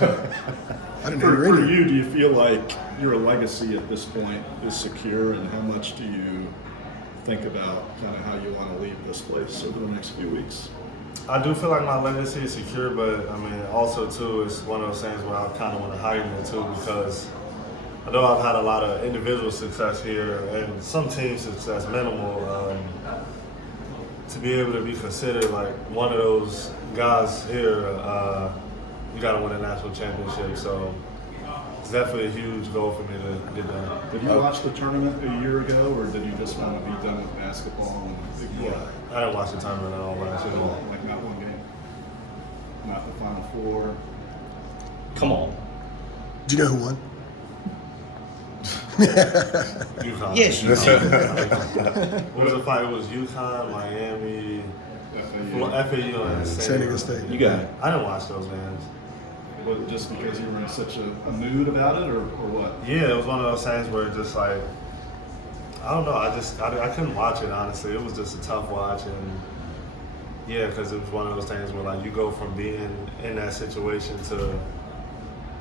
I didn't know For you were in here. you, do you feel like your legacy at this point is secure, and how much do you think about kind of how you want to leave this place over the next few weeks? I do feel like my legacy is secure, but I mean, also too, it's one of those things where I kind of want to heighten it too, because I know I've had a lot of individual success here and some team success, minimal. To be able to be considered like one of those guys here, you got to win a national championship. So it's definitely a huge goal for me to get done. Did you watch the tournament a year ago, or did you just want to be done with basketball and ignore Yeah, I didn't watch the tournament at all last year. like not one game, not the Final Four? Come on. Do you know who won? UConn. Yes, you did. What was the fight? It was UConn, Miami, FAU, and San Diego State. You got it. I didn't watch those games. Was it just because you were in such a mood about it, or what? Yeah, it was one of those things where it just like, I don't know. I couldn't watch it honestly. It was just a tough watch, and yeah, because it was one of those things where like you go from being in that situation to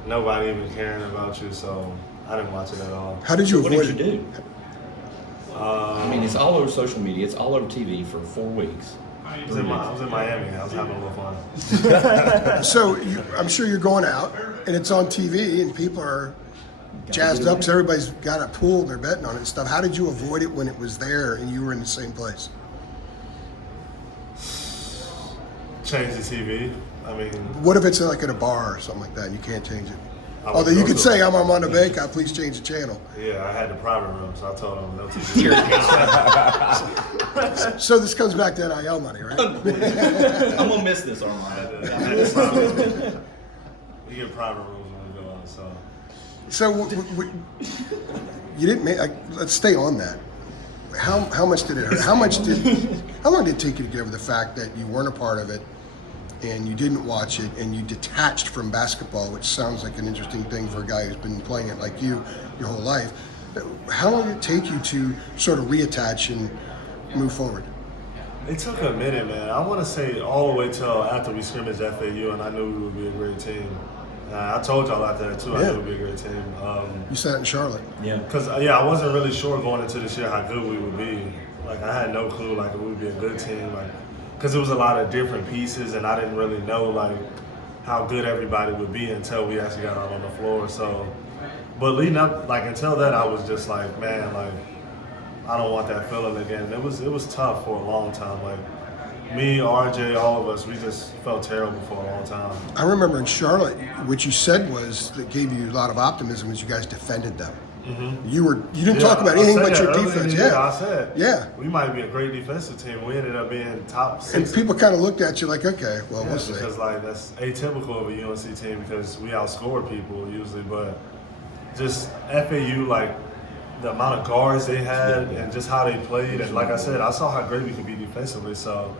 nobody even caring about you. So I didn't watch it at all. How did you What avoid did you do? I mean, it's all over social media. It's all over TV for 4 weeks. I was in Miami. I was having a little fun. it? So I'm sure you're going out, and it's on TV, and people are jazzed up because everybody's got a pool, they're betting on it and stuff. How did you avoid it when it was there and you were in the same place? Change the TV. I mean, What if it's like at a bar or something like that and you can't change it? I would Although you go could to say, a- I'm Armando Bacot, please change the channel. yeah, I had the private room, so I told them no TV. So this comes back to NIL money, right? I'm gonna miss this, Armando. I had the private room. We get private rooms when we go out, so. So you didn't make. Let's stay on that. How much did it hurt? How long did it take you to get over the fact that you weren't a part of it, and you didn't watch it, and you detached from basketball, which sounds like an interesting thing for a guy who's been playing it like you your whole life? How long did it take you to sort of reattach and move forward? It took a minute, man. I want to say all the way till after we scrimmaged FAU, and I knew we would be a great team. I told y'all out there too. I knew it would be a great team. You sat in Charlotte. Yeah. Cause I wasn't really sure going into this year how good we would be. Like I had no clue like we would be a good team. Like, cause it was a lot of different pieces, and I didn't really know like how good everybody would be until we actually got out on the floor. So, but leading up, like until then, I was just like, man, like I don't want that feeling again. It was tough for a long time. Like me, RJ, all of us, we just felt terrible for a long time. I remember in Charlotte, what you said was that gave you a lot of optimism was you guys defended them. Mm-hmm. You didn't talk about anything but your defense. I said, Yeah. we might be a great defensive team. We ended up being top 6. And people kind of looked at you like, okay, well, we'll see. Because like that's atypical of a UNC team because we outscore people usually, but just FAU like the amount of guards they had and just how they played, and like I said, I saw how great we could be defensively. So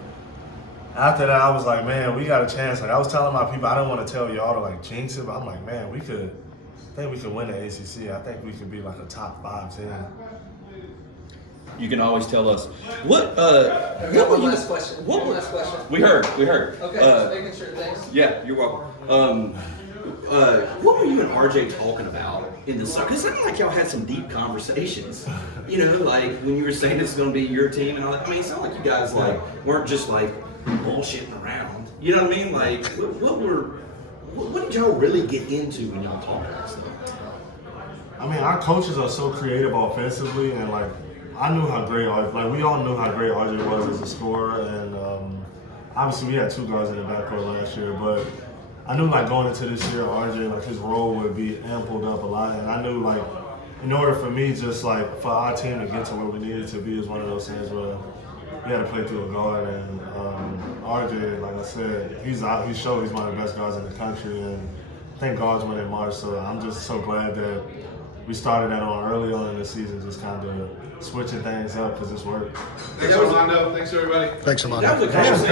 after that, I was like, man, we got a chance. Like I was telling my people, I didn't want to tell y'all to like jinx it, but I'm like, man, I think we could win the ACC. I think we could be like a top 5 team. You can always tell us what. I got one last question. One last question. We heard. Okay, just making sure. Thanks. Yeah, you're welcome. What were you and RJ talking about in the summer? Because it sounded like y'all had some deep conversations. You know, like when you were saying this is going to be your team and all that. I mean, it sounded like you guys like weren't just like bullshitting around. You know what I mean? Like, what did y'all really get into when y'all talked about stuff? I mean, our coaches are so creative offensively, and like I knew how great, like we all knew how great RJ was as a scorer, and obviously we had 2 guards in the backcourt last year, but I knew like going into this year, RJ like his role would be ampled up a lot, and I knew like in order for me, just like for our team to get to where we needed to be, is one of those things where we had to play through a guard, and RJ, like I said, he showed he's one of the best guards in the country, and I think guards win in March, so I'm just so glad that we started that on early on in the season, just kind of switching things up because it's worked. Thanks, Armando. Thanks, everybody. Thanks, Armando. That was a conversation.